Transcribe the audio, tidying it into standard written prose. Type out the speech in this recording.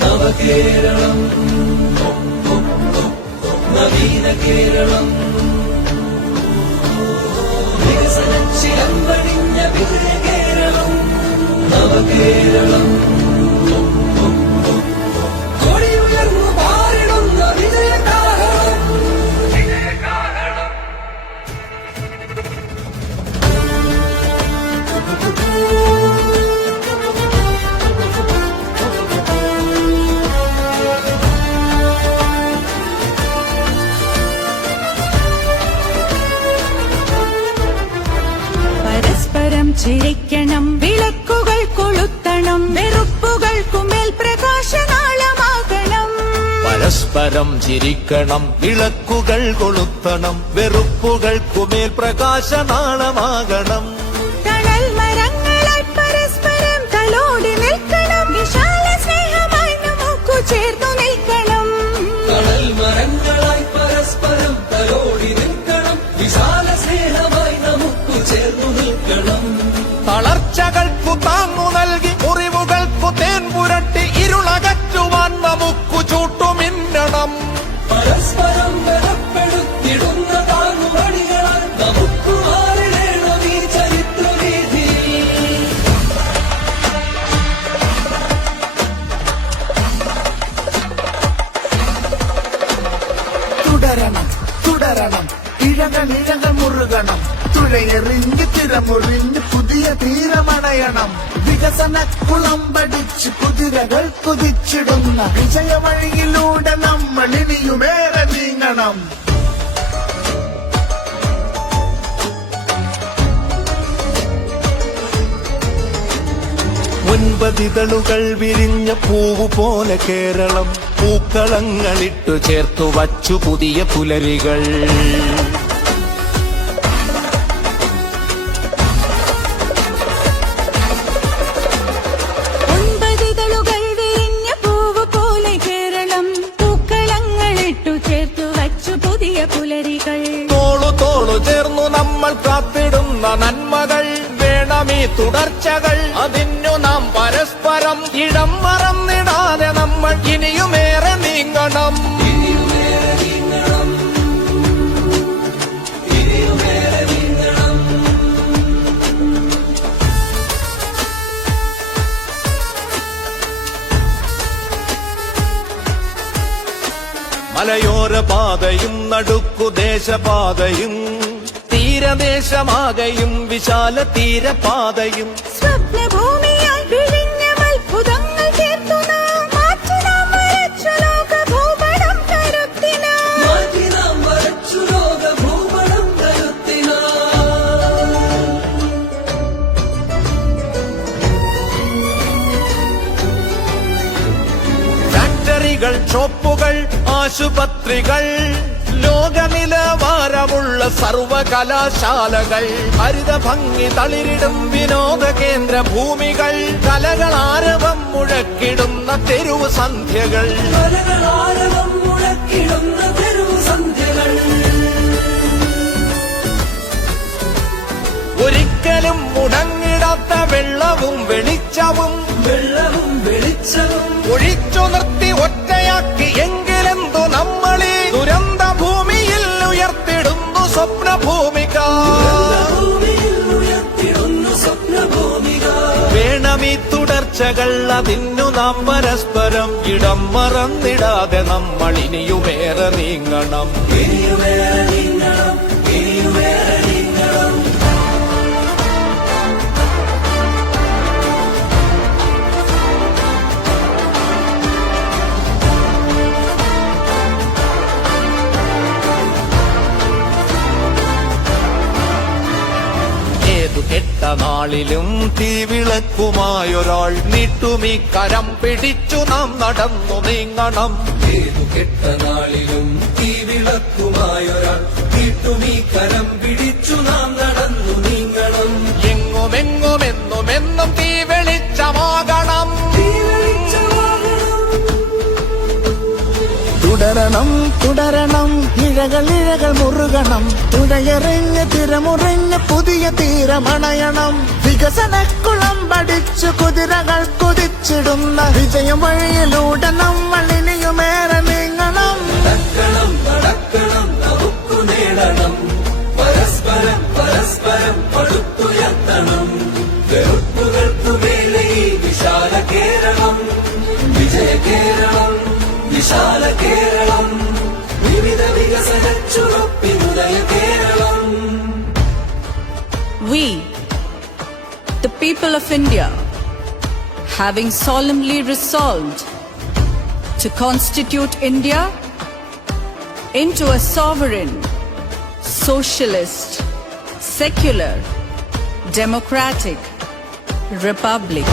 നവകേരളം നവീന കേരളം വികസനച്ചിലമ്പടിഞ്ഞ വിജയ കേരളം നവകേരളം കൊടിയുയർന്നു പാറിടുന്ന വിജയകാരണം പരസ്പരം ചിരിക്കണം, വിളക്കുകൾ കൊളുത്തണം, വെറുപ്പുകൾക്കുമേൽ പ്രകാശനാളമാകണം. പരസ്പരം ചിരിക്കണം, വിളക്കുകൾ കൊളുത്തണം, വെറുപ്പുകൾക്കുമേൽ പ്രകാശനാളമാകണം. തണൽ മരങ്ങളായി പരസ്പരം തലോടി നിൽക്കണം, വിശാല സ്നേഹമായി നമുക്കു ചേർന്നു നിൽക്കണം. തണൽ മരങ്ങളായി പരസ്പരം തലോടി നിൽക്കണം, വിശാല സ്നേഹമായി നമുക്ക് ചേർന്നു നിൽക്കണം. തളർച്ചകൾക്കു താങ്ങു നൽകി മുറിവുകൾക്കു തേൻ പുരട്ടി ഇരുളകറ്റുവാൻ നമുക്കു ചൂട്ടുമിന്നണം. പരസ്പരം ബലപ്പെടുത്തിടുന്ന താങ്ങുവടികളാൽ നമുക്ക് മാറിടേണം ഈ ചരിത്രവീഥി. തുടരണം തുടരണം, ഇഴകൾ മുറുകണം, തുഴയെറിഞ്ഞ് തിരമുറിഞ്ഞ് പുതിയ തീരമണയണം. വികസന കുളമ്പടിച്ച് കുതിരകൾ കുതിച്ചിടുന്ന വിജയവഴിയിലൂടെ നമ്മൾ ഇനിയുമേറെ നീങ്ങണം. ഒൻപതിതളുകൾ വിരിഞ്ഞ പൂവു പോലെ കേരളം, പൂക്കളങ്ങളിട്ടു ചേർത്തു വച്ചു പുതിയ പുലരികൾ. ഒൻപതിതളുകൾ വിരിഞ്ഞ പൂവ് പോലെ കേരളം, പൂക്കളങ്ങളിട്ടു ചേർത്തു വച്ചു പുതിയ പുലരികൾ. തോളു തോളു ചേർന്നു നമ്മൾ കാത്തിടുന്ന നന്മകൾ വേണമീ തുടർച്ചകൾ. അതിനു നാം പരസ്പരം ഇടം മറന്നിടാതെ നമ്മൾ ഇനിയുമേറെ നീങ്ങണം. ഇനിയുമേറെ നീങ്ങണം, ഇനിയുമേറെ നീങ്ങണം. മലയോര പാതയും നടുക്കു ദേശപാതയും തീരദേശമാകയും വിശാല തീരപാതയും സ്വപ്നഭൂമിയായി വിഴിഞ്ഞ അത്ഭുതങ്ങൾ ചേർത്തു നാം മാറ്റി നാം വരച്ചു ലോകഭൂപടം കരുത്തിനാം. മാറ്റി നാം വരച്ചു ലോകഭൂപടം കരുത്തിനാം. ഫാക്ടറികൾ, ഷോപ്പുകൾ, ആശുപത്രികൾ, ലോകനിലവാരമുള്ള സർവകലാശാലകൾ, ഹരിതഭംഗി തളിരിടും വിനോദ കേന്ദ്ര ഭൂമികൾ, കലകളാരവം മുഴക്കിടുന്ന തെരുവ് സന്ധ്യകൾ. കലകളാരവം മുഴക്കിടുന്ന തെരുവ് സന്ധ്യകൾ. ഒരിക്കലും മുടങ്ങിടാത്ത വെള്ളവും വെളിച്ചവും, വെള്ളവും വെളിച്ചവും ഒഴിച്ചു നിർത്തി ഒറ്റയാക്കി എങ്കിലെന്തു നമ്മളീ ദുരന്ത ഭൂമിയിൽ ഉയർത്തിടുന്നു സ്വപ്നഭൂമിക. ഭൂമിയിൽ ഉയർത്തിടുന്നു സ്വപ്നഭൂമിക. വേണമീ തുടർച്ചകൾ, അതിനു നാം പരസ്പരം ഇടം മറന്നിടാതെ നമ്മൾ ഇനിയുമേറെ നീങ്ങണം. ഇനിയുമേറെ നീങ്ങണം, ഇനിയുമേറെ നീങ്ങണം. ഏതു കെട്ട നാളിലും തീവിളക്കുമായൊരാൾ നീട്ടുമീ കരം പിടിച്ചു നാം നടന്നു നീങ്ങണം. ഏതു കെട്ട നാളിലും ഈ വിളക്കുമായൊരാൾ നീട്ടുമീ കരം പിടിച്ചു നാം നടന്നു നീങ്ങണം. എങ്ങുമെങ്ങുമെന്നുമെന്നും തീ വെളിച്ചമാകണം. തുടരണം തുടരണം, ഇഴകൾ മുറുകണം, തുഴയെറിഞ്ഞ് തിരമുറിഞ്ഞ് പുതിയ തീരമണയണം. വികസനക്കുളം പഠിച്ചു കുതിരകൾ കുതിച്ചിടുന്ന വിജയം വഴിയിലൂടെ നമ്മൾ ഇനിയുമേറെ നീങ്ങണം. നടക്കണം നമുക്കു നേടണം, പരസ്പരം പരസ്പരം പടുത്തുയർത്തണം. വെറുപ്പുകൾക്കു മേലെ ഈ വിശാല കേരളം, വിജയ കേരളം, വിശാല കേരളം, വിവിധ വികസന ചുവപ്പിനുദയ Keralam. We, the people of India, having solemnly resolved to constitute India into a sovereign, socialist, secular, democratic republic.